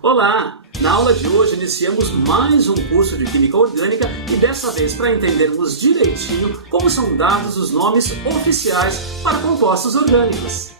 Olá! Na aula de hoje iniciamos mais um curso de Química Orgânica e dessa vez para entendermos direitinho como são dados os nomes oficiais para compostos orgânicos.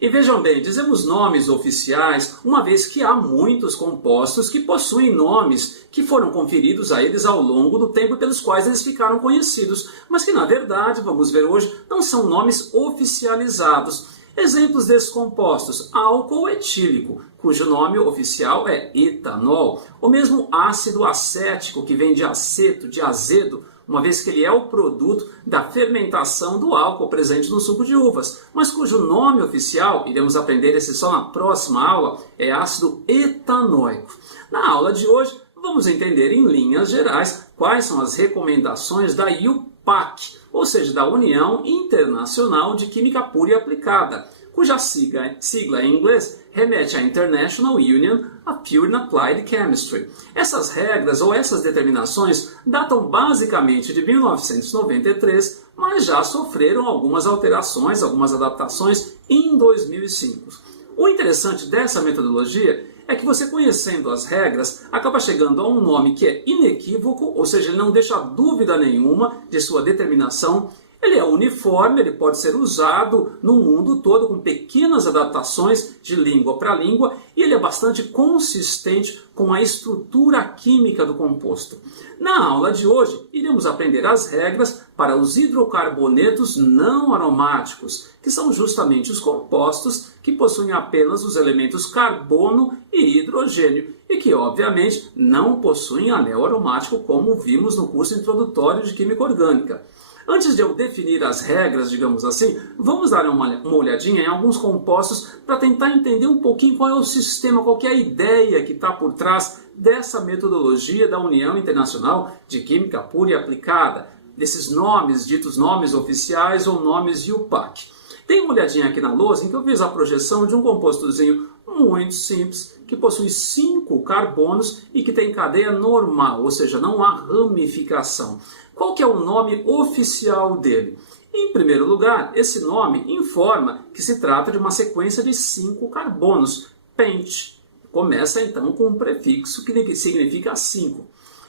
E vejam bem, dizemos nomes oficiais, uma vez que há muitos compostos que possuem nomes que foram conferidos a eles ao longo do tempo pelos quais eles ficaram conhecidos, mas que na verdade, vamos ver hoje, não são nomes oficializados. Exemplos desses compostos: álcool etílico, cujo nome oficial é etanol, ou mesmo ácido acético, que vem de aceto, de azedo, uma vez que ele é o produto da fermentação do álcool presente no suco de uvas, mas cujo nome oficial, iremos aprender esse só na próxima aula, é ácido etanóico. Na aula de hoje, vamos entender em linhas gerais quais são as recomendações da IUPAC, ou seja, da União Internacional de Química Pura e Aplicada, cuja sigla em inglês remete à International Union of Pure and Applied Chemistry. Essas regras ou essas determinações datam basicamente de 1993, mas já sofreram algumas alterações, algumas adaptações em 2005. O interessante dessa metodologia é que você, conhecendo as regras, acaba chegando a um nome que é inequívoco, ou seja, ele não deixa dúvida nenhuma de sua determinação. Ele é uniforme, ele pode ser usado no mundo todo com pequenas adaptações de língua para língua e ele é bastante consistente com a estrutura química do composto. Na aula de hoje, iremos aprender as regras para os hidrocarbonetos não aromáticos, que são justamente os compostos que possuem apenas os elementos carbono e hidrogênio e que, obviamente, não possuem anel aromático, como vimos no curso introdutório de Química Orgânica. Antes de eu definir as regras, digamos assim, vamos dar uma olhadinha em alguns compostos para tentar entender um pouquinho qual é o sistema, qual é a ideia que está por trás dessa metodologia da União Internacional de Química Pura e Aplicada, desses nomes, ditos nomes oficiais ou nomes IUPAC. Tem uma olhadinha aqui na lousa em que eu fiz a projeção de um compostozinho muito simples, que possui 5 carbonos e que tem cadeia normal, ou seja, não há ramificação. Qual que é o nome oficial dele? Em primeiro lugar, esse nome informa que se trata de uma sequência de 5 carbonos, pente. Começa então com um prefixo que significa 5.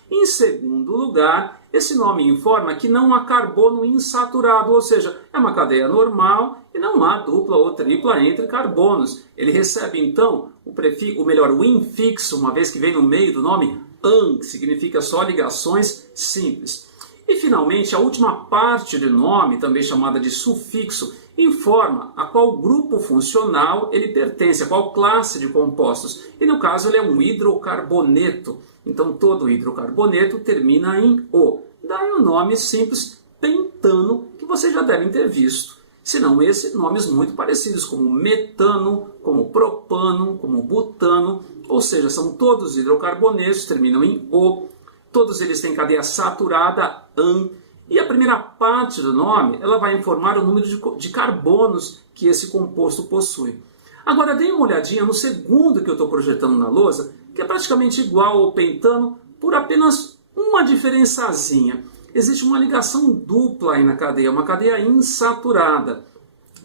Em segundo lugar, esse nome informa que não há carbono insaturado, ou seja, é uma cadeia normal e não há dupla ou tripla entre carbonos. Ele recebe então o infixo, uma vez que vem no meio do nome an, que significa só ligações simples. E finalmente, a última parte do nome, também chamada de sufixo, informa a qual grupo funcional ele pertence, a qual classe de compostos. E no caso ele é um hidrocarboneto. Então todo hidrocarboneto termina em O. Daí o nome simples pentano, que vocês já devem ter visto. Se não esse, nomes muito parecidos, como metano, como propano, como butano. Ou seja, são todos hidrocarbonetos, terminam em O. Todos eles têm cadeia saturada, an. E a primeira parte do nome, ela vai informar o número de carbonos que esse composto possui. Agora, dê uma olhadinha no segundo que eu estou projetando na lousa, que é praticamente igual ao pentano, por apenas uma diferençazinha. Existe uma ligação dupla aí na cadeia, uma cadeia insaturada.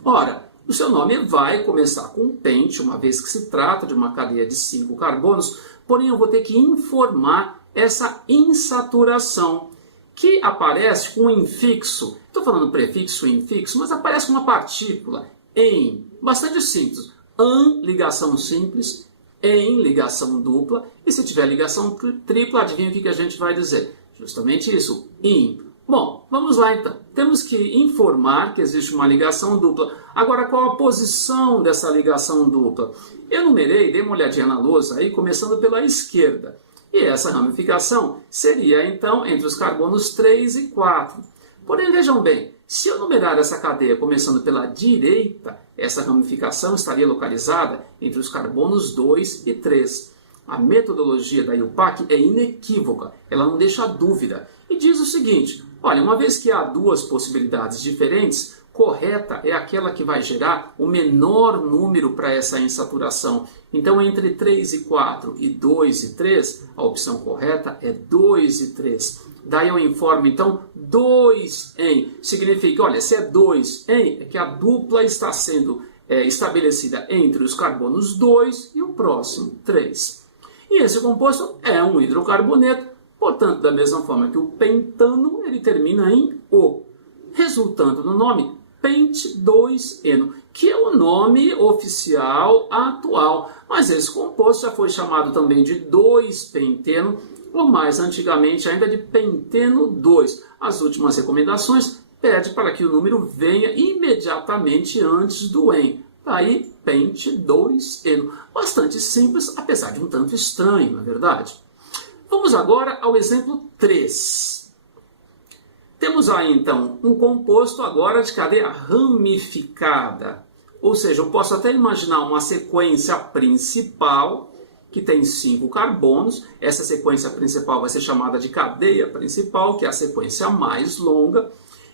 Ora, o seu nome vai começar com pente, uma vez que se trata de uma cadeia de 5 carbonos, porém eu vou ter que informar essa insaturação, que aparece com um infixo. Estou falando prefixo e infixo, mas aparece com uma partícula, em, bastante simples. An, ligação simples, em, ligação dupla, e se tiver ligação tripla, adivinha o que a gente vai dizer? Justamente isso, in. Bom, vamos lá então. Temos que informar que existe uma ligação dupla. Agora, qual a posição dessa ligação dupla? Eu numerei, dei uma olhadinha na lousa aí, começando pela esquerda. E essa ramificação seria, então, entre os carbonos 3 e 4. Porém, vejam bem, se eu numerar essa cadeia começando pela direita, essa ramificação estaria localizada entre os carbonos 2 e 3. A metodologia da IUPAC é inequívoca, ela não deixa dúvida. E diz o seguinte: olha, uma vez que há duas possibilidades diferentes, correta é aquela que vai gerar o menor número para essa insaturação. Então, entre 3 e 4 e 2 e 3, a opção correta é 2 e 3. Daí eu informo, então, 2-en. Significa, olha, se é 2-en, é que a dupla está sendo estabelecida entre os carbonos 2 e o próximo, 3. E esse composto é um hidrocarboneto, portanto, da mesma forma que o pentano, ele termina em O, resultando no nome pente-2-eno, que é o nome oficial atual. Mas esse composto já foi chamado também de 2-penteno, ou mais antigamente ainda de penteno 2. As últimas recomendações pedem para que o número venha imediatamente antes do en. Daí, pente-2-eno. Bastante simples, apesar de um tanto estranho, na verdade. Vamos agora ao exemplo 3. Temos aí, então, um composto agora de cadeia ramificada. Ou seja, eu posso até imaginar uma sequência principal que tem 5 carbonos. Essa sequência principal vai ser chamada de cadeia principal, que é a sequência mais longa.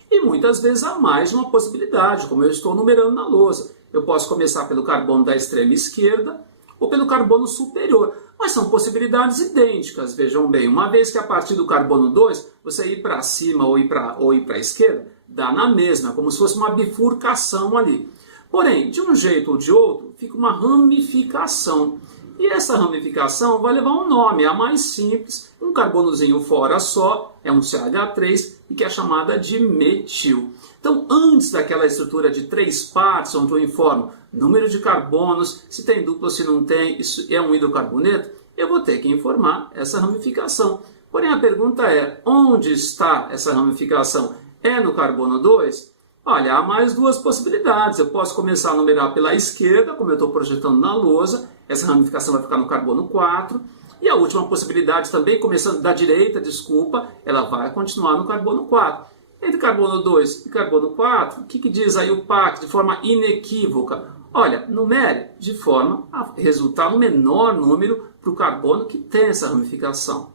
E muitas vezes há mais de uma possibilidade, como eu estou numerando na lousa. Eu posso começar pelo carbono da extrema esquerda ou pelo carbono superior. Mas são possibilidades idênticas, vejam bem. Uma vez que a partir do carbono 2, você ir para cima ou ir para a esquerda, dá na mesma, como se fosse uma bifurcação ali. Porém, de um jeito ou de outro, fica uma ramificação. E essa ramificação vai levar um nome, a mais simples, um carbonozinho fora só, é um CH3, e que é chamada de metil. Então, antes daquela estrutura de 3 partes, onde eu informo número de carbonos, se tem dupla, se não tem, isso é um hidrocarboneto, eu vou ter que informar essa ramificação. Porém, a pergunta é, onde está essa ramificação? É no carbono 2? Olha, há mais 2 possibilidades. Eu posso começar a numerar pela esquerda, como eu estou projetando na lousa, essa ramificação vai ficar no carbono 4. E a última possibilidade também, começando da direita, desculpa, ela vai continuar no carbono 4. Entre carbono 2 e carbono 4, o que diz aí o PAC de forma inequívoca? Olha, numere de forma a resultar no menor número para o carbono que tem essa ramificação.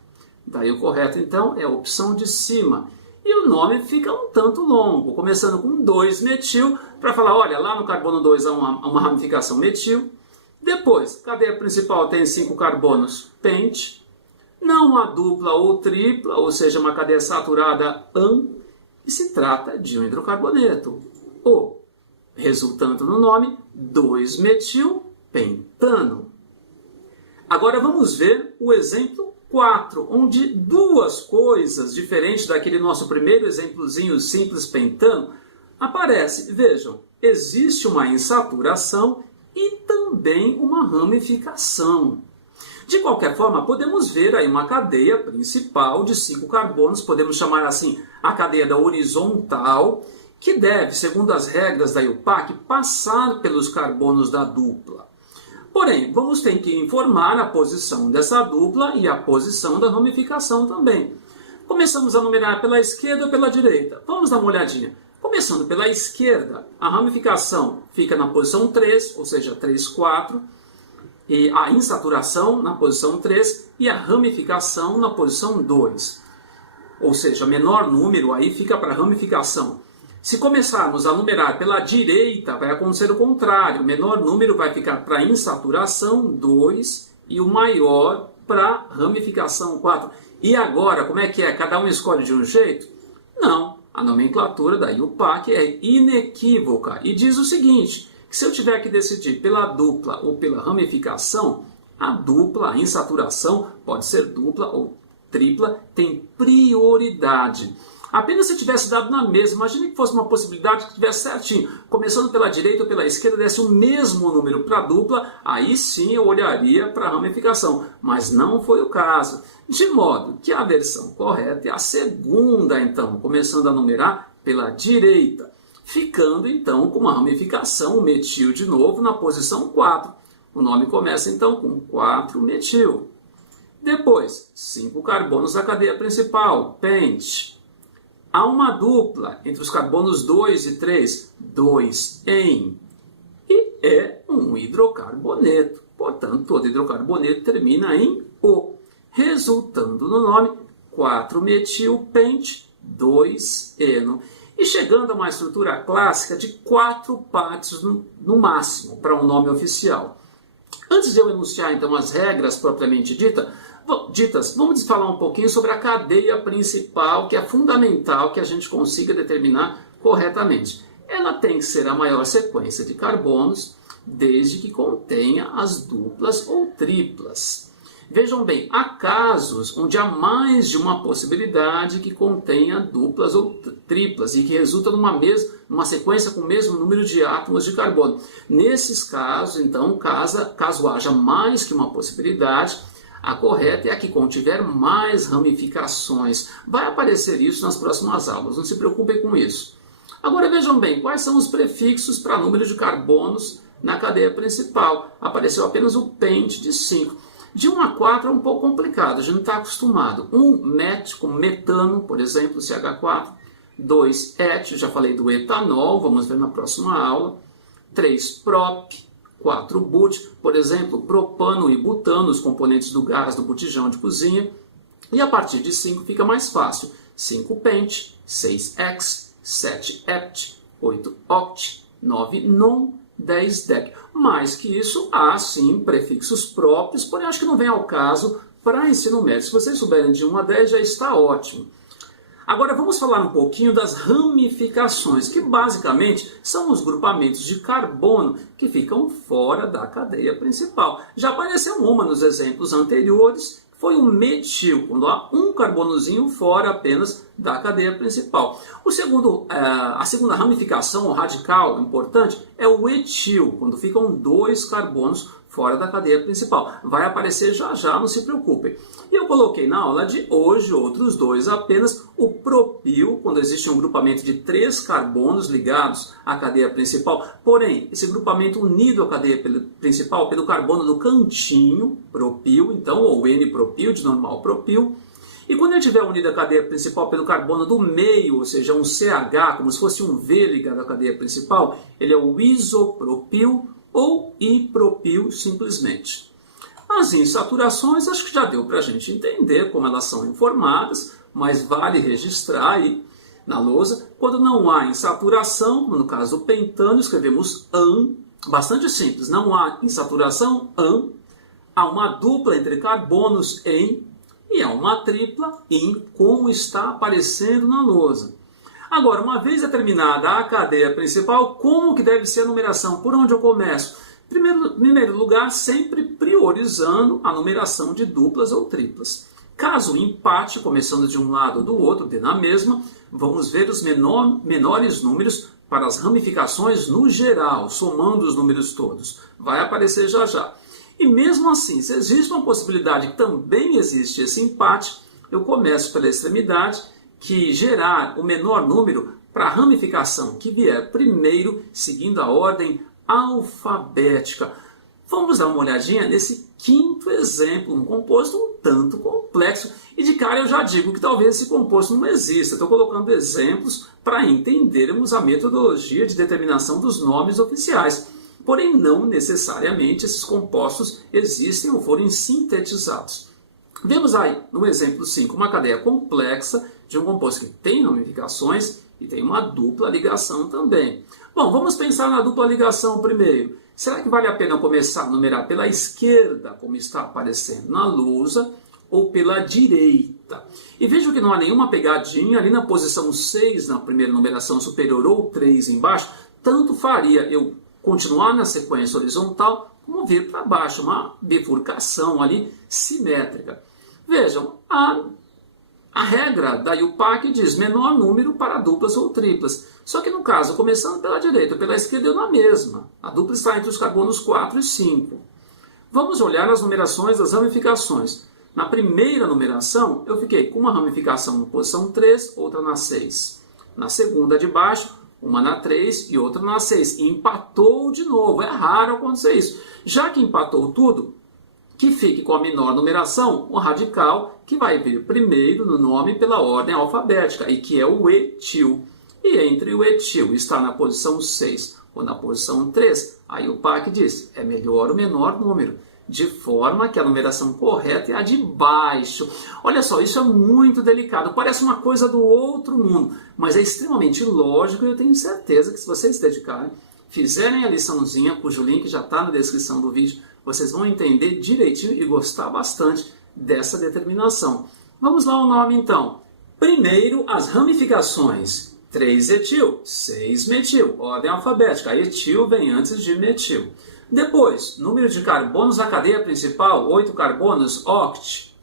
Daí o correto, então, é a opção de cima. E o nome fica um tanto longo, começando com 2-metil, para falar, olha, lá no carbono 2 há uma ramificação metil. Depois, cadeia principal tem 5 carbonos, pente. Não há dupla ou tripla, ou seja, uma cadeia saturada an, e se trata de um hidrocarboneto, O, resultando no nome 2-metilpentano. Agora vamos ver o exemplo 4, onde 2 coisas, diferentes daquele nosso primeiro exemplozinho simples pentano, aparecem. Vejam, existe uma insaturação e também uma ramificação. De qualquer forma, podemos ver aí uma cadeia principal de 5 carbonos, podemos chamar assim a cadeia da horizontal, que deve, segundo as regras da IUPAC, passar pelos carbonos da dupla. Porém, vamos ter que informar a posição dessa dupla e a posição da ramificação também. Começamos a numerar pela esquerda ou pela direita? Vamos dar uma olhadinha. Começando pela esquerda, a ramificação fica na posição 3, ou seja, 3, 4, e a insaturação na posição 3 e a ramificação na posição 2. Ou seja, menor número aí fica para ramificação. Se começarmos a numerar pela direita, vai acontecer o contrário. O menor número vai ficar para insaturação 2 e o maior para ramificação 4. E agora, como é que é? Cada um escolhe de um jeito? Não. A nomenclatura da IUPAC é inequívoca e diz o seguinte, que se eu tiver que decidir pela dupla ou pela ramificação, a dupla, a insaturação, pode ser dupla ou tripla, tem prioridade. Apenas se tivesse dado na mesma, imagine que fosse uma possibilidade que tivesse certinho, começando pela direita ou pela esquerda, desse o mesmo número para a dupla, aí sim eu olharia para a ramificação, mas não foi o caso. De modo que a versão correta é a segunda, então, começando a numerar pela direita, ficando então com uma ramificação, o metil de novo, na posição 4. O nome começa então com 4-metil. Depois, 5 carbonos da cadeia principal, pente. Há uma dupla entre os carbonos 2 e 3, 2-en, e é um hidrocarboneto. Portanto, todo hidrocarboneto termina em O, resultando no nome 4-metilpente, 2-eno. E chegando a uma estrutura clássica de 4 partes no máximo para um nome oficial. Antes de eu enunciar então as regras propriamente dita, Bom, ditas, vamos falar um pouquinho sobre a cadeia principal, que é fundamental que a gente consiga determinar corretamente. Ela tem que ser a maior sequência de carbonos, desde que contenha as duplas ou triplas. Vejam bem, há casos onde há mais de uma possibilidade que contenha duplas ou triplas e que resulta numa sequência com o mesmo número de átomos de carbono. Nesses casos, então, caso haja mais que uma possibilidade, a correta é a que contiver mais ramificações. Vai aparecer isso nas próximas aulas, não se preocupem com isso. Agora vejam bem, quais são os prefixos para número de carbonos na cadeia principal? Apareceu apenas o pente de 5. De 1 a 4 é um pouco complicado, a gente não está acostumado. 1, met, como metano, por exemplo, CH4. 2, et, já falei do etanol, vamos ver na próxima aula. 3, prop. 4, but, por exemplo, propano e butano, os componentes do gás do botijão de cozinha. E a partir de 5 fica mais fácil. 5, pent. 6, hex. 7, hept. 8, oct. 9, non. 10 dec. Mais que isso, há sim prefixos próprios, porém acho que não vem ao caso para ensino médio. Se vocês souberem de 1 a 10 já está ótimo. Agora vamos falar um pouquinho das ramificações, que basicamente são os grupamentos de carbono que ficam fora da cadeia principal. Já apareceu uma nos exemplos anteriores, foi o metil, quando há um carbonozinho fora apenas da cadeia principal. A segunda ramificação, ou radical importante, é o etil, quando ficam 2 carbonos fora da cadeia principal. Vai aparecer já já, não se preocupem. E eu coloquei na aula de hoje outros 2 apenas, o propil, quando existe um grupamento de 3 carbonos ligados à cadeia principal. Porém, esse grupamento unido à cadeia principal pelo carbono do cantinho, propil, então, ou N-propil, de normal propil. E quando ele estiver unido à cadeia principal pelo carbono do meio, ou seja, um CH, como se fosse um V ligado à cadeia principal, ele é o isopropil ou ipropil simplesmente. As insaturações, acho que já deu para a gente entender como elas são informadas, mas vale registrar aí na lousa. Quando não há insaturação, como no caso do pentano, escrevemos AN, bastante simples, não há insaturação, AN, há uma dupla entre carbonos em, e há uma tripla in, como está aparecendo na lousa. Agora, uma vez determinada a cadeia principal, como que deve ser a numeração? Por onde eu começo? Em primeiro lugar, sempre priorizando a numeração de duplas ou triplas. Caso empate, começando de um lado ou do outro, dê na mesma, vamos ver os menores números para as ramificações no geral, somando os números todos. Vai aparecer já já. E mesmo assim, se existe uma possibilidade que também existe esse empate, eu começo pela extremidade, que gerar o menor número para a ramificação que vier primeiro, seguindo a ordem alfabética. Vamos dar uma olhadinha nesse quinto exemplo, um composto um tanto complexo. E de cara eu já digo que talvez esse composto não exista. Estou colocando exemplos para entendermos a metodologia de determinação dos nomes oficiais. Porém, não necessariamente esses compostos existem ou forem sintetizados. Vemos aí, no exemplo 5, uma cadeia complexa de um composto que tem ramificações e tem uma dupla ligação também. Bom, vamos pensar na dupla ligação primeiro. Será que vale a pena começar a numerar pela esquerda, como está aparecendo na lousa, ou pela direita? E vejo que não há nenhuma pegadinha ali na posição 6, na primeira numeração superior, ou 3 embaixo. Tanto faria eu continuar na sequência horizontal, como vir para baixo, uma bifurcação ali simétrica. Vejam, a regra da IUPAC diz menor número para duplas ou triplas. Só que no caso, começando pela direita ou pela esquerda, eu na mesma. A dupla está entre os carbonos 4 e 5. Vamos olhar as numerações das ramificações. Na primeira numeração, eu fiquei com uma ramificação na posição 3, outra na 6. Na segunda de baixo, uma na 3 e outra na 6. E empatou de novo. É raro acontecer isso. Já que empatou tudo, que fique com a menor numeração, o radical, que vai vir primeiro no nome pela ordem alfabética, e que é o etil. E entre o etil está na posição 6 ou na posição 3, aí o PAC diz, é melhor o menor número, de forma que a numeração correta é a de baixo. Olha só, isso é muito delicado, parece uma coisa do outro mundo, mas é extremamente lógico e eu tenho certeza que se vocês se dedicarem, fizerem a liçãozinha, cujo link já está na descrição do vídeo, vocês vão entender direitinho e gostar bastante dessa determinação. Vamos lá o nome então. Primeiro, as ramificações. 3-etil, 6-metil, ordem alfabética. Etil vem antes de metil. Depois, número de carbonos na cadeia principal, 8 carbonos, oct.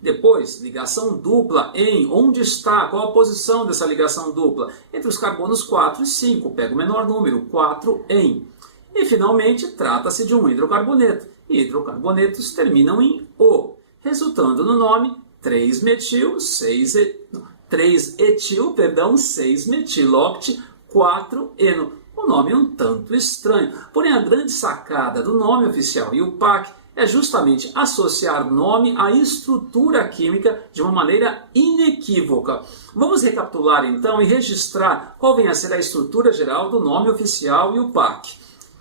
Depois, ligação dupla em, onde está, qual a posição dessa ligação dupla? Entre os carbonos 4 e 5, pega o menor número, 4 em. E finalmente, trata-se de um hidrocarboneto. E hidrocarbonetos terminam em O, resultando no nome 3-metil, 6-etiloct, 4-eno. Um nome um tanto estranho. Porém, a grande sacada do nome oficial IUPAC é justamente associar nome à estrutura química de uma maneira inequívoca. Vamos recapitular então e registrar qual vem a ser a estrutura geral do nome oficial IUPAC.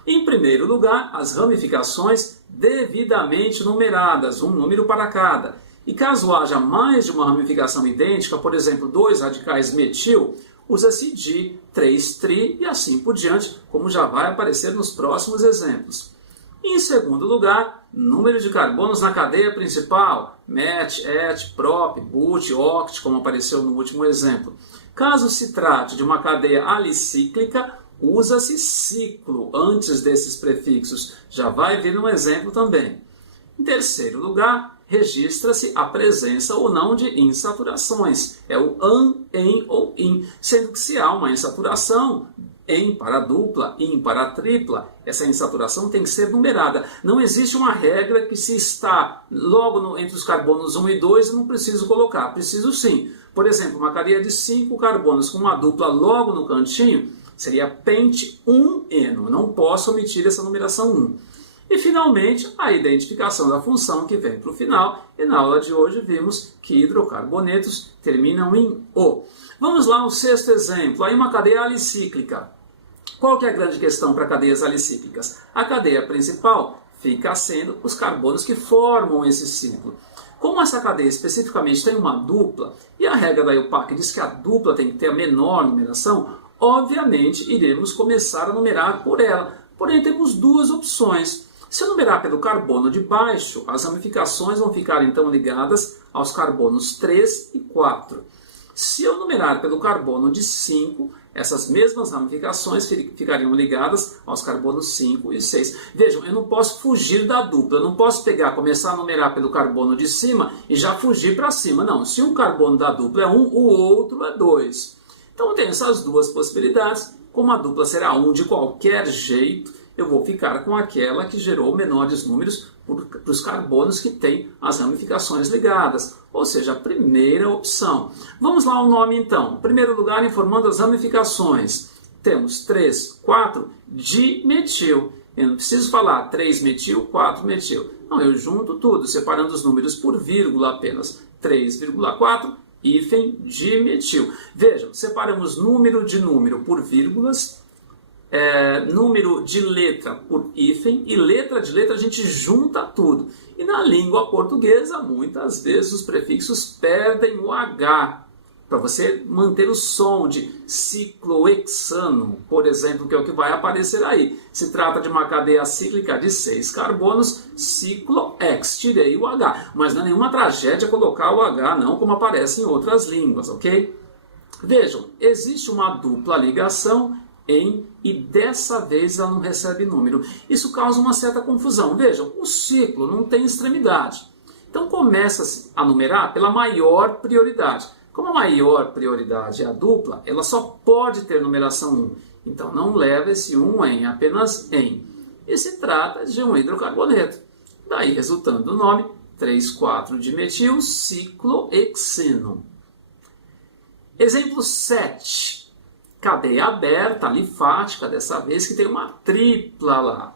Em primeiro lugar, as ramificações devidamente numeradas, um número para cada. E caso haja mais de uma ramificação idêntica, por exemplo, 2 radicais metil, usa-se di, 3-tri e assim por diante, como já vai aparecer nos próximos exemplos. Em segundo lugar, número de carbonos na cadeia principal, met, et, prop, but, oct, como apareceu no último exemplo. Caso se trate de uma cadeia alicíclica, usa-se ciclo antes desses prefixos, já vai vir um exemplo também. Em terceiro lugar, registra-se a presença ou não de insaturações. É o an, em ou in, sendo que se há uma insaturação, em para dupla, in para tripla, essa insaturação tem que ser numerada. Não existe uma regra que se está logo entre os carbonos 1 e 2, eu não preciso colocar. Preciso sim. Por exemplo, uma cadeia de 5 carbonos com uma dupla logo no cantinho, seria pente 1-eno. Não posso omitir essa numeração 1. E, finalmente, a identificação da função que vem para o final. E na aula de hoje vimos que hidrocarbonetos terminam em O. Vamos lá ao sexto exemplo. Aí uma cadeia alicíclica. Qual que é a grande questão para cadeias alicíclicas? A cadeia principal fica sendo os carbonos que formam esse ciclo. Como essa cadeia especificamente tem uma dupla, e a regra da IUPAC diz que a dupla tem que ter a menor numeração, obviamente iremos começar a numerar por ela. Porém, temos duas opções. Se eu numerar pelo carbono de baixo, as ramificações vão ficar então ligadas aos carbonos 3 e 4. Se eu numerar pelo carbono de 5, essas mesmas ramificações ficariam ligadas aos carbonos 5 e 6. Vejam, eu não posso fugir da dupla, eu não posso começar a numerar pelo carbono de cima e já fugir para cima. Não, se um carbono da dupla é 1, o outro é 2. Então tem essas duas possibilidades. Como a dupla será 1 de qualquer jeito, eu vou ficar com aquela que gerou menores números para os carbonos que têm as ramificações ligadas, ou seja, a primeira opção. Vamos lá ao nome então. Em primeiro lugar, informando as ramificações. Temos 3, 4, dimetil. Eu não preciso falar 3-metil, 4-metil. Não, eu junto tudo, separando os números por vírgula apenas. 3,4, hífen, dimetil. Vejam, separamos número de número por vírgulas, número de letra por hífen, e letra de letra a gente junta tudo. E na língua portuguesa, muitas vezes os prefixos perdem o H, para você manter o som de ciclohexano, por exemplo, que é o que vai aparecer aí. Se trata de uma cadeia cíclica de 6 carbonos, ciclohex, tirei o H. Mas não é nenhuma tragédia colocar o H, não, como aparece em outras línguas, ok? Vejam, existe uma dupla ligação em, e dessa vez ela não recebe número. Isso causa uma certa confusão. Vejam, o ciclo não tem extremidade. Então começa-se a numerar pela maior prioridade. Como a maior prioridade é a dupla, ela só pode ter numeração 1. Então não leva esse 1 em, apenas em. E se trata de um hidrocarboneto. Daí resultando o nome 3,4-dimetil ciclohexeno. Exemplo 7. Cadeia aberta, alifática, dessa vez que tem uma tripla lá.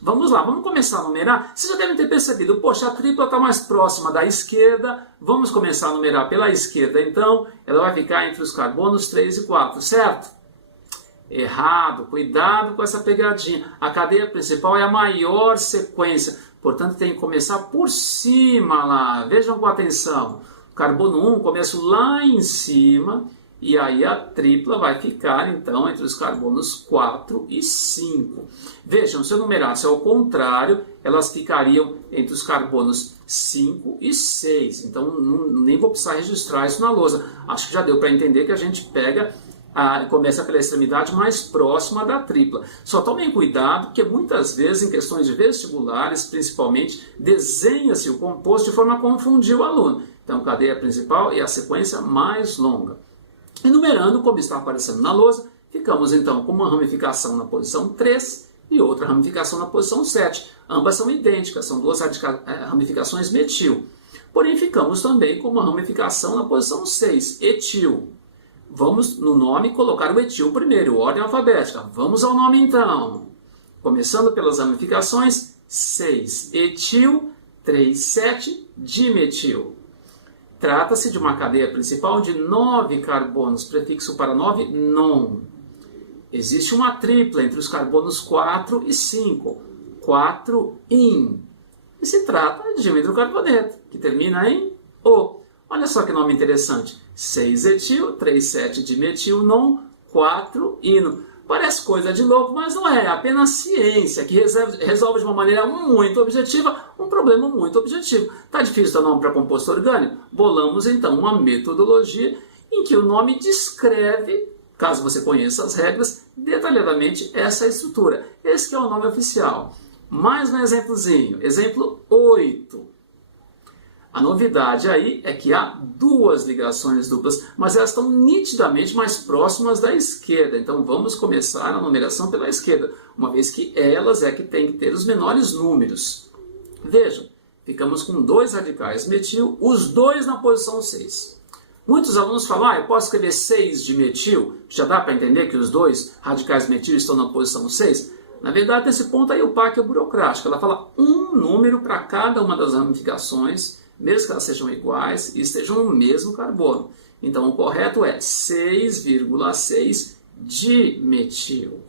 Vamos lá, vamos começar a numerar. Vocês já devem ter percebido, poxa, a tripla está mais próxima da esquerda. Vamos começar a numerar pela esquerda, então. Ela vai ficar entre os carbonos 3 e 4, certo? Errado, cuidado com essa pegadinha. A cadeia principal é a maior sequência, portanto tem que começar por cima lá. Vejam com atenção. O carbono 1 começa lá em cima E aí a tripla vai ficar, então, entre os carbonos 4 e 5. Vejam, se eu numerasse ao contrário, elas ficariam entre os carbonos 5 e 6. Então, nem vou precisar registrar isso na lousa. Acho que já deu para entender que a gente começa pela extremidade mais próxima da tripla. Só tomem cuidado, porque muitas vezes, em questões de vestibulares, principalmente, desenha-se o composto de forma a confundir o aluno. Então, cadeia principal é a sequência mais longa. Enumerando, como está aparecendo na lousa, ficamos então com uma ramificação na posição 3 e outra ramificação na posição 7. Ambas são idênticas, são duas ramificações metil. Porém, ficamos também com uma ramificação na posição 6, etil. Vamos no nome colocar o etil primeiro, ordem alfabética. Vamos ao nome então. Começando pelas ramificações, 6 etil, 3, 7 dimetil. Trata-se de uma cadeia principal de 9 carbonos, prefixo para 9, non. Existe uma tripla entre os carbonos 4 e 5, 4-in. E se trata de um hidrocarboneto, que termina em O. Olha só que nome interessante. 6-etil, 3,7-dimetil, non, 4-ino. Parece coisa de louco, mas não é. É apenas ciência que resolve de uma maneira muito objetiva um problema muito objetivo. Está difícil dar nome para composto orgânico? Bolamos então uma metodologia em que o nome descreve, caso você conheça as regras, detalhadamente essa estrutura. Esse que é o nome oficial. Mais um exemplozinho. Exemplo 8. A novidade aí é que há duas ligações duplas, mas elas estão nitidamente mais próximas da esquerda. Então vamos começar a numeração pela esquerda, uma vez que elas é que tem que ter os menores números. Vejam, ficamos com 2 radicais metil, os dois na posição 6. Muitos alunos falam, eu posso escrever 6 de metil? Já dá para entender que os 2 radicais metil estão na posição 6? Na verdade, nesse ponto aí o PAC é burocrático. Ela fala um número para cada uma das ramificações, mesmo que elas sejam iguais e estejam no mesmo carbono. Então, o correto é 6,6 dimetil.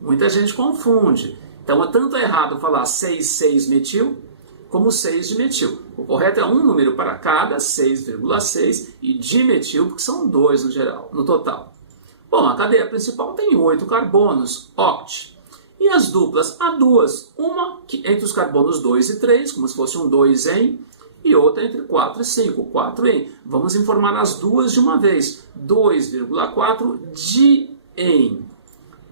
Muita gente confunde. Então, é tanto errado falar 6,6-metil como 6 dimetil. O correto é um número para cada, 6,6, e dimetil, porque são 2 no total. Bom, a cadeia principal tem 8 carbonos, oct. E as duplas? Há duas. Uma entre os carbonos 2 e 3, como se fosse um 2-en, e outra entre 4 e 5, 4-en. Vamos informar as duas de uma vez. 2,4 di-en.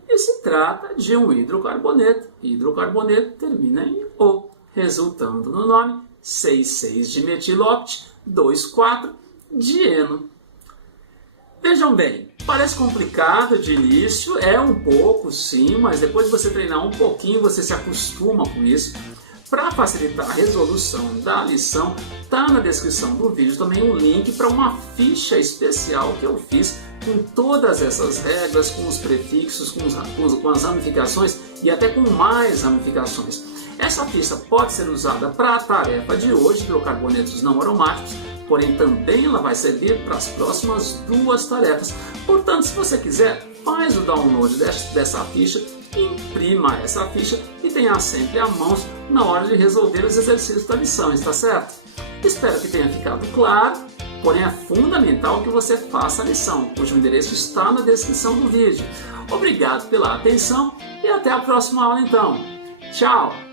E se trata de um hidrocarboneto. Hidrocarboneto termina em O, resultando no nome 6,6-dimetiloct, 2,4-dieno. Vejam bem, parece complicado de início, é um pouco sim, mas depois de você treinar um pouquinho, você se acostuma com isso. Para facilitar a resolução da lição, está na descrição do vídeo também um link para uma ficha especial que eu fiz com todas essas regras, com os prefixos, com as ramificações e até com mais ramificações. Essa ficha pode ser usada para a tarefa de hoje, hidrocarbonetos não aromáticos, porém também ela vai servir para as próximas duas tarefas. Portanto, se você quiser, faz o download dessa ficha, imprima essa ficha e tenha sempre à mão na hora de resolver os exercícios da lição, está certo? Espero que tenha ficado claro, porém é fundamental que você faça a lição, cujo endereço está na descrição do vídeo. Obrigado pela atenção e até a próxima aula então. Tchau!